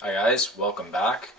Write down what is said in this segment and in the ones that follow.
Hi guys, welcome back.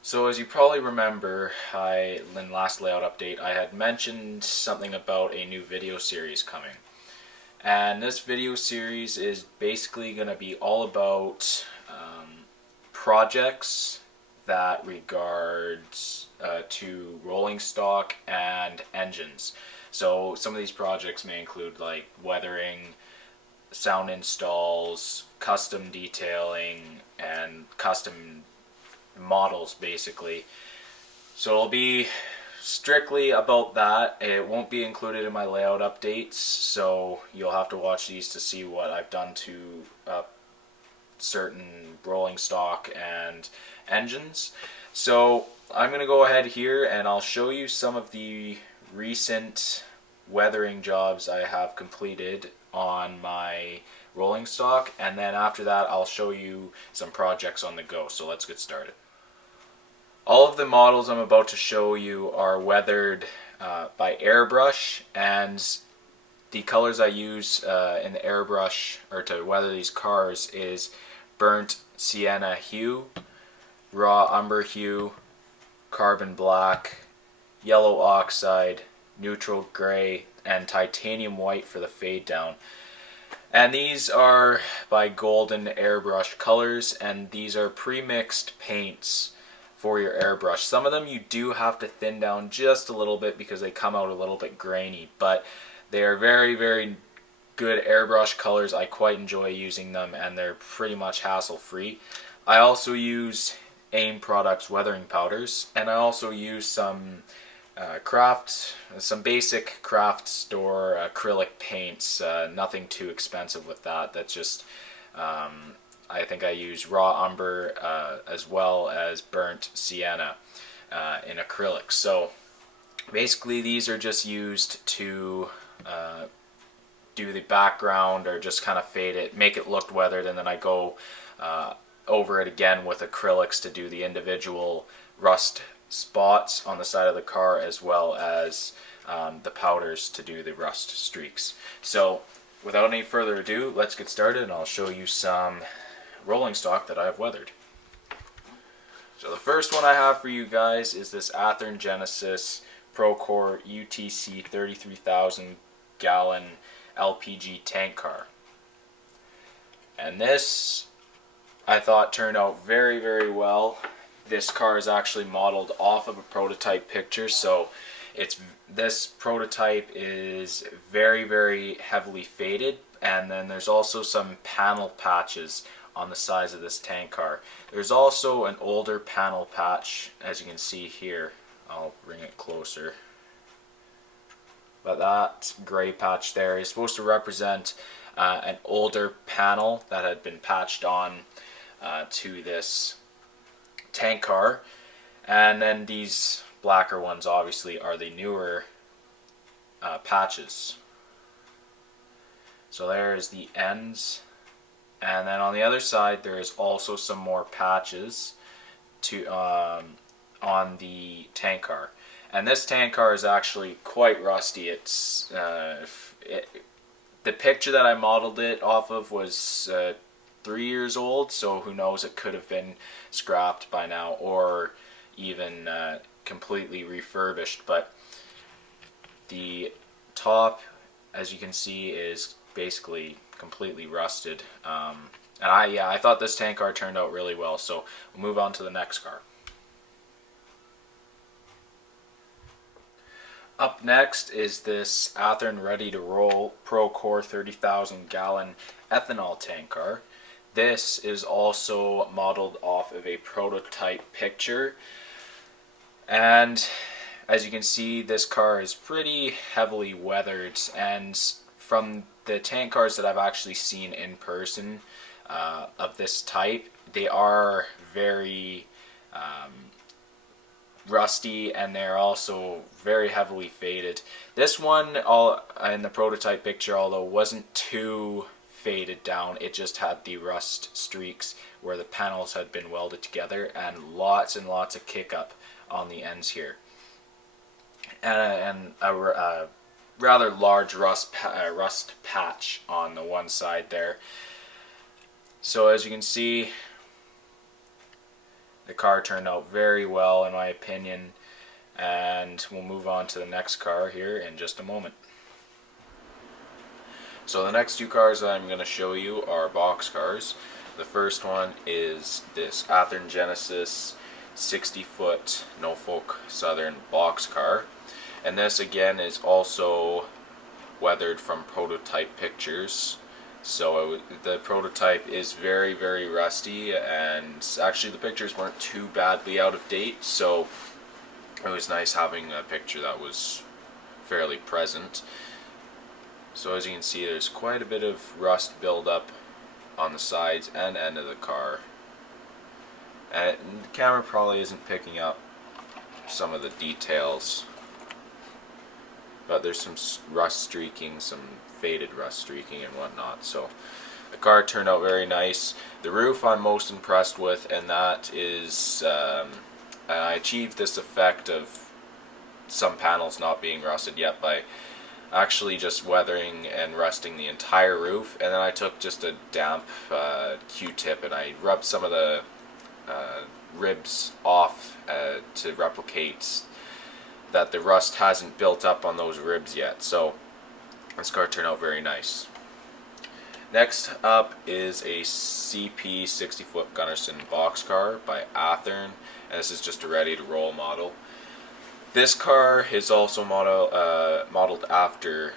So as you probably remember, in last layout update I had mentioned something about a new video series coming. And this video series is basically going to be all about projects that regards to rolling stock and engines. So some of these projects may include like weathering, sound installs, custom detailing, and custom models basically. So it'll be strictly about that. It won't be included in my layout updates, so you'll have to watch these to see what I've done to certain rolling stock and engines. So I'm going to go ahead here and I'll show you some of the recent weathering jobs I have completed on my rolling stock, and then after that I'll show you some projects on the go. So let's get started. All of the models I'm about to show you are weathered by airbrush, and the colors I use in the airbrush or to weather these cars is burnt sienna hue, raw umber hue, carbon black, yellow oxide, neutral gray, and titanium white for the fade down. And these are by Golden Airbrush Colors, and these are pre-mixed paints for your airbrush. Some of them you do have to thin down just a little bit because they come out a little bit grainy, but they are very, very good airbrush colors. I quite enjoy using them, and they're pretty much hassle-free. I also use AIM Products weathering powders, and I also use some some basic craft store acrylic paints. Nothing too expensive with that. That's just I think I use raw umber as well as burnt sienna in acrylics. So basically these are just used to do the background or just kind of fade it, make it look weathered, and then I go over it again with acrylics to do the individual rust spots on the side of the car, as well as the powders to do the rust streaks. So without any further ado, let's get started and I'll show you some rolling stock that I've weathered. So the first one I have for you guys is this Athearn Genesis Procore UTC 33,000 gallon LPG tank car. And this I thought turned out very, very well. This car is actually modeled off of a prototype picture, so this prototype is very, very heavily faded, and then there's also some panel patches on the sides of this tank car. There's also an older panel patch, as you can see here. I'll bring it closer. But that gray patch there is supposed to represent an older panel that had been patched on to this tank car, and then these blacker ones obviously are the newer patches. So there's the ends, and then on the other side there is also some more patches to on the tank car. And this tank car is actually quite rusty. It's the picture that I modeled it off of was 3 years old, so who knows, it could have been scrapped by now or even completely refurbished. But the top, as you can see, is basically completely rusted. And I thought this tank car turned out really well, so we'll move on to the next car. Up next is this Athearn Ready to Roll Procore 30,000 gallon ethanol tank car. This is also modeled off of a prototype picture, and as you can see, this car is pretty heavily weathered, and from the tank cars that I've actually seen in person of this type, they are very rusty, and they're also very heavily faded. This one, in the prototype picture, although wasn't too faded down, it just had the rust streaks where the panels had been welded together, and lots of kick up on the ends here, and a rather large rust patch on the one side there. So as you can see, car turned out very well in my opinion, and we'll move on to the next car here in just a moment. So the next two cars that I'm going to show you are box cars. The first one is this Athearn Genesis 60-foot Norfolk Southern box car, and this again is also weathered from Prototype Pictures. So the prototype is very, very rusty, and actually the pictures weren't too badly out of date, so it was nice having a picture that was fairly present. So as you can see, there's quite a bit of rust buildup on the sides and end of the car. And the camera probably isn't picking up some of the details, but there's some rust streaking, some faded rust streaking and whatnot. So the car turned out very nice. The roof I'm most impressed with, and that is I achieved this effect of some panels not being rusted yet by actually just weathering and rusting the entire roof, and then I took just a damp Q-tip and I rubbed some of the ribs off to replicate that the rust hasn't built up on those ribs yet. So this car turned out very nice. Next up is a CP 60-foot Gunnarsson boxcar by Athearn, and this is just a ready to roll model. This car is also modeled after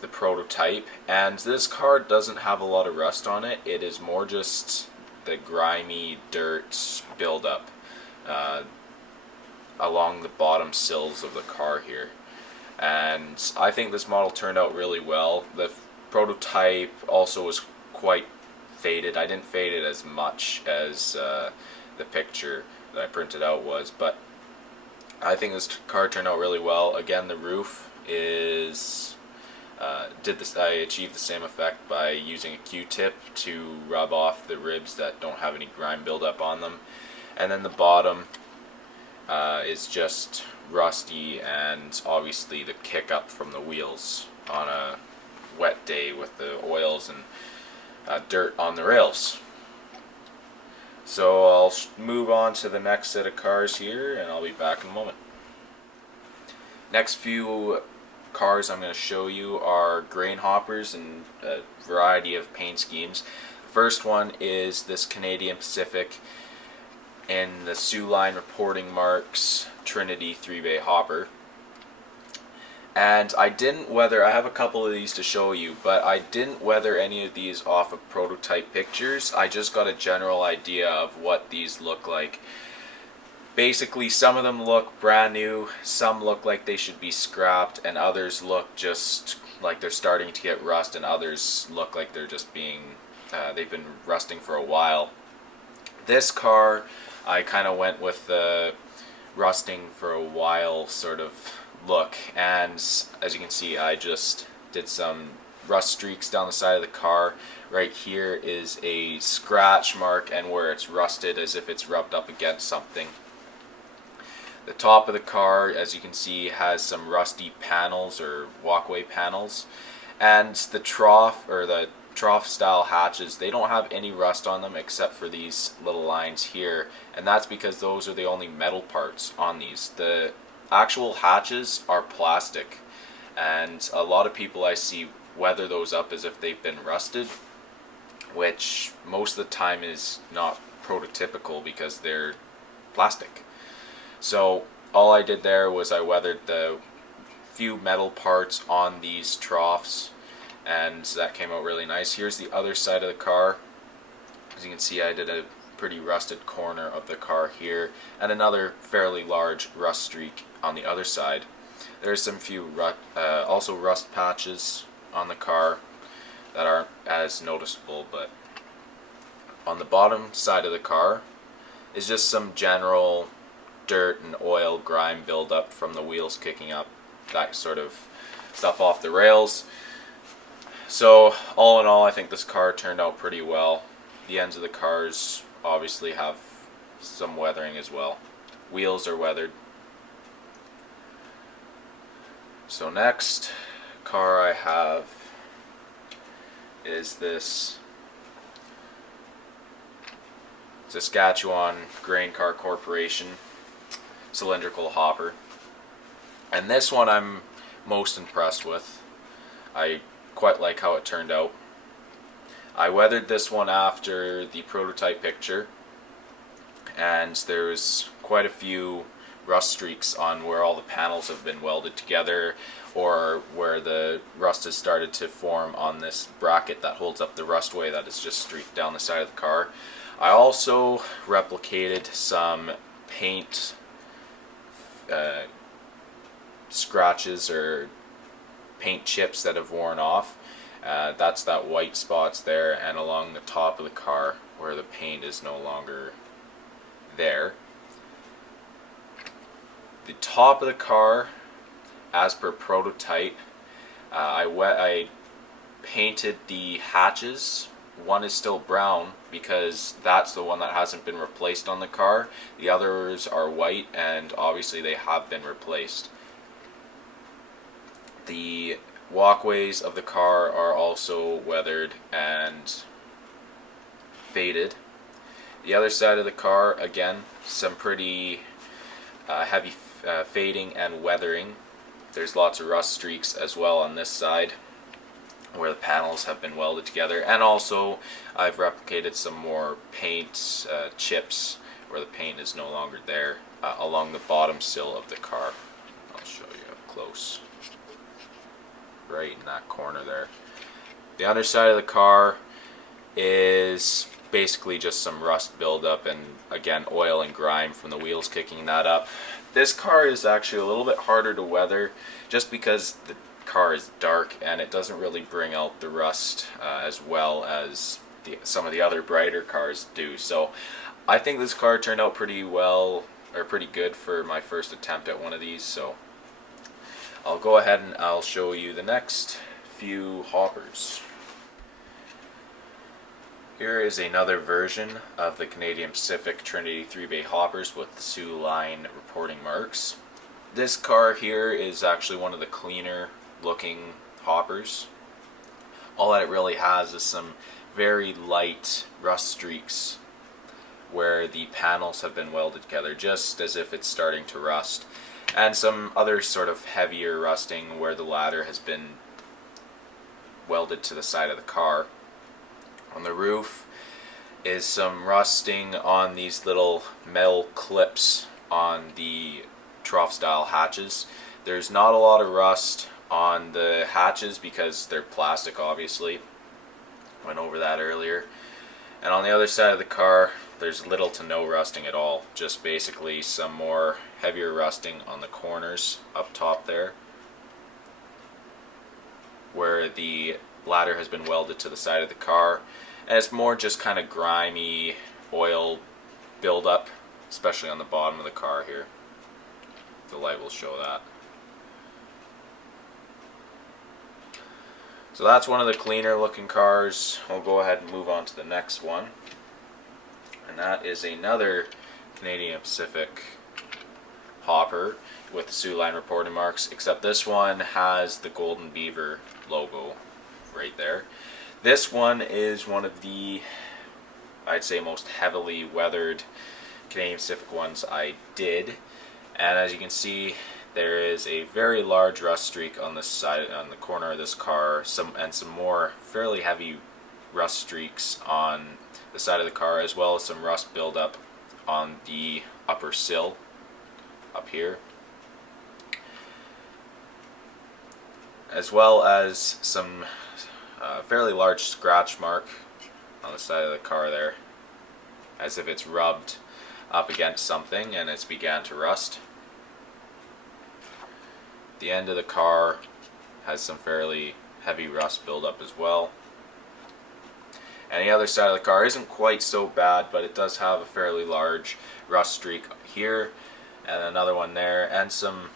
the prototype, and this car doesn't have a lot of rust on it. It is more just the grimy dirt buildup along the bottom sills of the car here. And I think this model turned out really well. The prototype also was quite faded. I didn't fade it as much as the picture that I printed out was, but I think this car turned out really well. Again, the roof is I achieved the same effect by using a Q-tip to rub off the ribs that don't have any grime buildup on them, and then the bottom is just rusty, and obviously the kick up from the wheels on a wet day with the oils and dirt on the rails. So I'll move on to the next set of cars here, and I'll be back in a moment. Next few cars I'm going to show you are grain hoppers and a variety of paint schemes. The first one is this Canadian Pacific in the Sioux Line reporting marks Trinity 3-bay hopper. And I have a couple of these to show you, but I didn't weather any of these off of prototype pictures. I just got a general idea of what these look like. Basically, some of them look brand new, some look like they should be scrapped, and others look just like they're starting to get rust, and others look like they're just they've been rusting for a while. This car, I kind of went with the rusting for a while sort of look, and as you can see, I just did some rust streaks down the side of the car. Right here is a scratch mark, and where it's rusted as if it's rubbed up against something. The top of the car, as you can see, has some rusty panels or walkway panels, and the trough style hatches, they don't have any rust on them except for these little lines here, and that's because those are the only metal parts on these. The actual hatches are plastic, and a lot of people I see weather those up as if they've been rusted, which most of the time is not prototypical because they're plastic. So all I did there was I weathered the few metal parts on these troughs, and that came out really nice. Here's the other side of the car. As you can see, I did a pretty rusted corner of the car here, and another fairly large rust streak on the other side. There's some few also rust patches on the car that aren't as noticeable, but on the bottom side of the car is just some general dirt and oil grime buildup from the wheels kicking up, that sort of stuff off the rails. So all in all, I think this car turned out pretty well. The ends of the cars obviously have some weathering as well. Wheels are weathered. So next car I have is this Saskatchewan Grain Car Corporation cylindrical hopper. And this one I'm most impressed with. I quite like how it turned out. I weathered this one after the prototype picture, and there's quite a few rust streaks on where all the panels have been welded together, or where the rust has started to form on this bracket that holds up the rustway that is just streaked down the side of the car. I also replicated some paint scratches or paint chips that have worn off. That's that white spots there, and along the top of the car where the paint is no longer there. The top of the car, as per prototype, I painted the hatches. One is still brown because that's the one that hasn't been replaced on the car. The others are white, and obviously they have been replaced. The walkways of the car are also weathered and faded. The other side of the car, again, some pretty heavy fading and weathering. There's lots of rust streaks as well on this side where the panels have been welded together, and also I've replicated some more paint chips where the paint is no longer there along the bottom sill of the car. I'll show you up close. Right in that corner there. The other side of the car is basically just some rust buildup and again oil and grime from the wheels kicking that up. This car is actually a little bit harder to weather just because the car is dark and it doesn't really bring out the rust as well as some of the other brighter cars do. So I think this car turned out pretty well, or pretty good for my first attempt at one of these. So I'll go ahead and I'll show you the next few hoppers. Here is another version of the Canadian Pacific Trinity 3-bay hoppers with Sioux line reporting marks. This car here is actually one of the cleaner looking hoppers. All that it really has is some very light rust streaks where the panels have been welded together, just as if it's starting to rust, and some other sort of heavier rusting where the ladder has been welded to the side of the car. On the roof is some rusting on these little metal clips on the trough style hatches. There's not a lot of rust on the hatches because they're plastic, obviously. Went over that earlier. And on the other side of the car, there's little to no rusting at all. Just basically some more heavier rusting on the corners up top there, where the ladder has been welded to the side of the car. And it's more just kind of grimy oil buildup, especially on the bottom of the car here. The light will show that. So that's one of the cleaner looking cars. We'll go ahead and move on to the next one. And that is another Canadian Pacific hopper with the Sioux line reporting marks, except this one has the Golden Beaver logo right there. This one is one of the, I'd say, most heavily weathered Canadian Pacific ones I did. And as you can see, there is a very large rust streak on this side, on the corner of this car, some more fairly heavy rust streaks on the side of the car, as well as some rust buildup on the upper sill up here, as well as some fairly large scratch mark on the side of the car there, as if it's rubbed up against something and it's began to rust. The end of the car has some fairly heavy rust buildup as well. And the other side of the car isn't quite so bad, but it does have a fairly large rust streak here and another one there, and some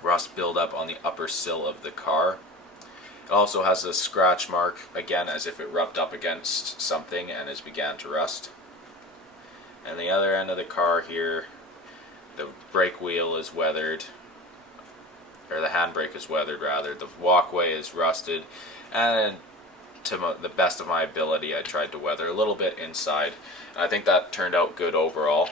rust buildup on the upper sill of the car. It also has a scratch mark, again as if it rubbed up against something and has began to rust. And the other end of the car here, the brake wheel is weathered, or the handbrake is weathered rather. The walkway is rusted, and to the best of my ability, I tried to weather a little bit inside. And I think that turned out good overall.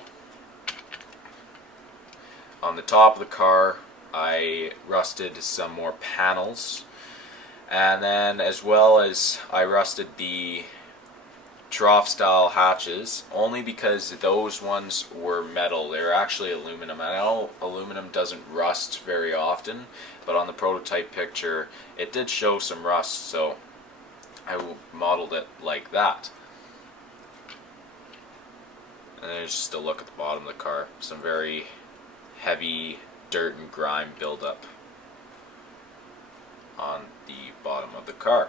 On the top of the car, I rusted some more panels, and then as well as I rusted the trough style hatches, only because those ones were metal. They were actually aluminum. I know aluminum doesn't rust very often, but on the prototype picture it did show some rust, so I modeled it like that. And there's just a look at the bottom of the car. Some very heavy dirt and grime buildup on the bottom of the car.